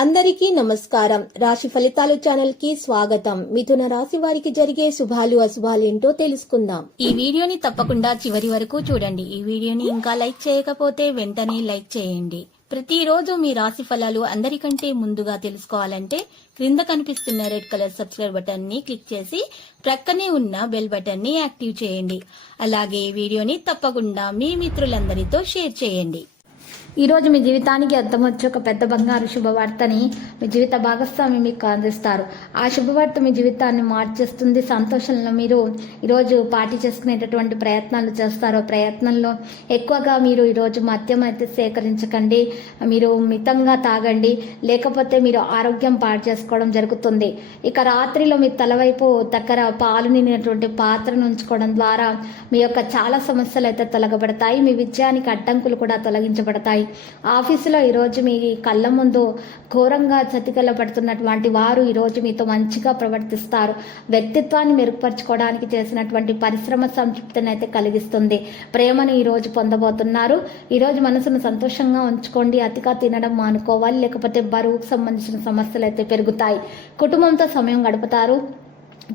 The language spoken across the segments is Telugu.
అందరికీ నమస్కారం. రాశి ఫలితాలు ఛానల్ కి స్వాగతం. మిథున రాశి వారికి జరిగే శుభాలు అశుభాలు ఏంటో తెలుసుకుందాం. ఈ వీడియోని తప్పకుండా చివరి వరకు చూడండి. ఈ వీడియోని ఇంకా లైక్ చేయకపోతే వెంటనే లైక్ చేయండి. ప్రతిరోజు మీ రాశి ఫలాలు అందరికంటే ముందుగా తెలుసుకోవాలంటే క్రింద కనిపిస్తున్న రెడ్ కలర్ సబ్స్క్రైబ్ బటన్ ని క్లిక్ చేసి ప్రక్కనే ఉన్న బెల్ బటన్ ని యాక్టివ్ చేయండి. అలాగే ఈ వీడియోని తప్పకుండా మీ మిత్రులందరితో షేర్ చేయండి. ఈరోజు మీ జీవితానికి అర్థం వచ్చే ఒక పెద్ద బంగారు శుభవార్తని మీ జీవిత భాగస్వామి మీకు అందిస్తారు. ఆ శుభవార్త మీ జీవితాన్ని మార్చేస్తుంది. సంతోషంలో మీరు ఈరోజు పార్టీ చేసుకునేటటువంటి ప్రయత్నాలు చేస్తారు. ప్రయత్నంలో ఎక్కువగా మీరు ఈరోజు మద్యం అయితే సేకరించకండి. మీరు మితంగా తాగండి, లేకపోతే మీరు ఆరోగ్యం పాడు చేసుకోవడం జరుగుతుంది. ఇక రాత్రిలో మీ తలవైపు దగ్గర పాలు నిండినటువంటి పాత్రను ఉంచుకోవడం ద్వారా మీ యొక్క చాలా సమస్యలు అయితే తొలగబడతాయి. మీ విజయానికి అడ్డంకులు కూడా తొలగించబడతాయి. ఆఫీసులో ఈరోజు మీ కళ్ళ ముందు ఘోరంగా చతికిలబడుతున్నటువంటి వారు ఈరోజు మీతో మంచిగా ప్రవర్తిస్తారు. వ్యక్తిత్వాన్ని మెరుగుపరచుకోవడానికి చేసినటువంటి పరిశ్రమ సంతృప్తిని అయితే కలిగిస్తుంది. ప్రేమను ఈరోజు పొందబోతున్నారు. ఈరోజు మనసును సంతోషంగా ఉంచుకోండి. అతిగా తినడం మానుకోవాలి, లేకపోతే బరువుకు సంబంధించిన సమస్యలు అయితే పెరుగుతాయి. కుటుంబంతో సమయం గడుపుతారు.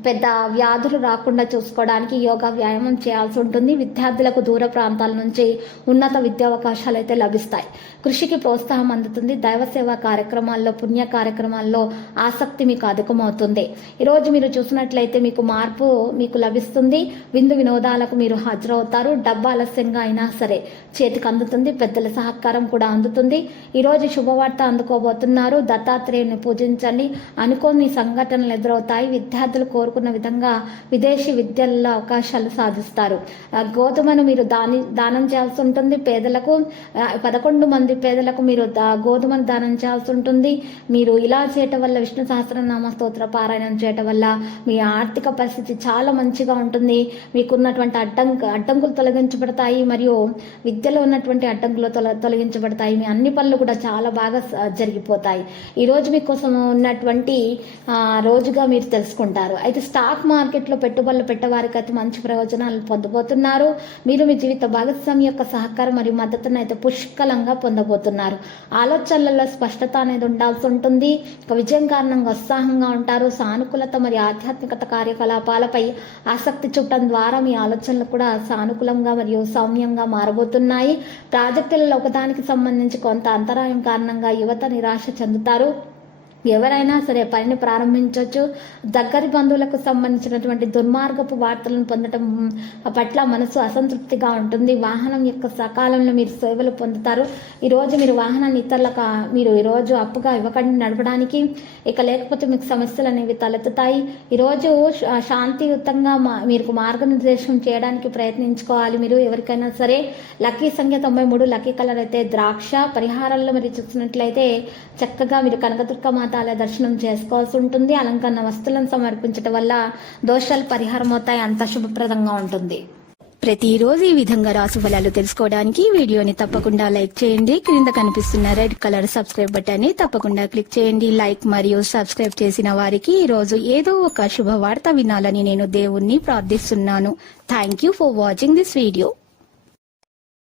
పెద్ద వ్యాధులు రాకుండా చూసుకోవడానికి యోగా వ్యాయామం చేయాల్సి ఉంటుంది. విద్యార్థులకు దూర ప్రాంతాల నుంచి ఉన్నత విద్యావకాశాలు అయితే లభిస్తాయి. కృషికి ప్రోత్సాహం అందుతుంది. దైవ సేవా కార్యక్రమాల్లో, పుణ్య కార్యక్రమాల్లో ఆసక్తి మీకు అధికమవుతుంది. ఈరోజు మీరు చూసినట్లయితే మీకు మార్పు మీకు లభిస్తుంది. విందు వినోదాలకు మీరు హాజరవుతారు. డబ్బు ఆలస్యంగా అయినా సరే చేతికి అందుతుంది. పెద్దల సహకారం కూడా అందుతుంది. ఈరోజు శుభవార్త అందుకోబోతున్నారు. దత్తాత్రేయుని పూజించండి. అనుకోని సంఘటనలు ఎదురవుతాయి. విద్యార్థులు కోరుకున్న విధంగా విదేశీ విద్యల్లో అవకాశాలు సాధిస్తారు. గోధుమను మీరు దానం చేయాల్సి ఉంటుంది. పేదలకు 11 మంది పేదలకు మీరు గోధుమను దానం చేయాల్సి ఉంటుంది. మీరు ఇలా చేయటం వల్ల, విష్ణు సహస్రనామ స్తోత్ర పారాయణం చేయటం వల్ల మీ ఆర్థిక పరిస్థితి చాలా మంచిగా ఉంటుంది. మీకున్నటువంటి అడ్డంకులు తొలగించబడతాయి. మరియు విద్యలో ఉన్నటువంటి అడ్డంకులు తొలగించబడతాయి. మీ అన్ని పనులు కూడా చాలా బాగా జరిగిపోతాయి. ఈరోజు మీకోసం ఉన్నటువంటి రోజుగా మీరు తెలుసుకుంటారు. అయితే స్టాక్ మార్కెట్లో పెట్టుబడులు పెట్టేవారికి అయితే మంచి ప్రయోజనాలు పొందబోతున్నారు. మీరు మీ జీవిత భాగస్వామి యొక్క సహకారం మరియు మద్దతును అయితే పుష్కలంగా పొందబోతున్నారు. ఆలోచనలలో స్పష్టత అనేది ఉండాల్సి ఉంటుంది. విజయం కారణంగా ఉత్సాహంగా ఉంటారు. సానుకూలత మరియు ఆధ్యాత్మికత కార్యకలాపాలపై ఆసక్తి చూపడం ద్వారా మీ ఆలోచనలు కూడా సానుకూలంగా మరియు సౌమ్యంగా మారబోతున్నాయి. ప్రాజెక్టులలో ఒకదానికి సంబంధించి కొంత అంతరాయం కారణంగా యువత నిరాశ చెందుతారు. ఎవరైనా సరే పనిని ప్రారంభించవచ్చు. దగ్గరి బంధువులకు సంబంధించినటువంటి దుర్మార్గపు వార్తలను పొందడం పట్ల మనసు అసంతృప్తిగా ఉంటుంది. వాహనం యొక్క సకాలంలో మీరు సేవలు పొందుతారు. ఈరోజు మీరు వాహనాన్ని ఇతరులకు మీరు ఈరోజు అప్పుగా ఇవ్వకండి నడపడానికి. ఇక లేకపోతే మీకు సమస్యలు అనేవి తలెత్తుతాయి. ఈరోజు శాంతియుతంగా మీరు మార్గనిర్దేశం చేయడానికి ప్రయత్నించుకోవాలి. మీరు ఎవరికైనా సరే లక్కీ సంఖ్య 93, లక్కీ కలర్ అయితే ద్రాక్ష. పరిహారాల్లో మీరు చూసినట్లయితే చక్కగా మీరు కనకదుర్గ మాత దర్శనం చేసుకోవాల్సి ఉంటుంది. అలంకరణ వస్తువులను సమర్పించడం వల్ల దోషాలు పరిహారం అవుతాయి. అంత శుభప్రదంగా ఉంటుంది. ప్రతిరోజు ఈ విధంగా రాశి ఫలాలు తెలుసుకోవడానికి వీడియోని తప్పకుండా లైక్ చేయండి. క్రింద కనిపిస్తున్న రెడ్ కలర్ సబ్స్క్రైబ్ బటన్ ని తప్పకుండా క్లిక్ చేయండి. లైక్ మరియు సబ్స్క్రైబ్ చేసిన వారికి ఈ రోజు ఏదో ఒక శుభవార్త వినాలని నేను దేవుణ్ణి ప్రార్థిస్తున్నాను. Thank you for watching this video.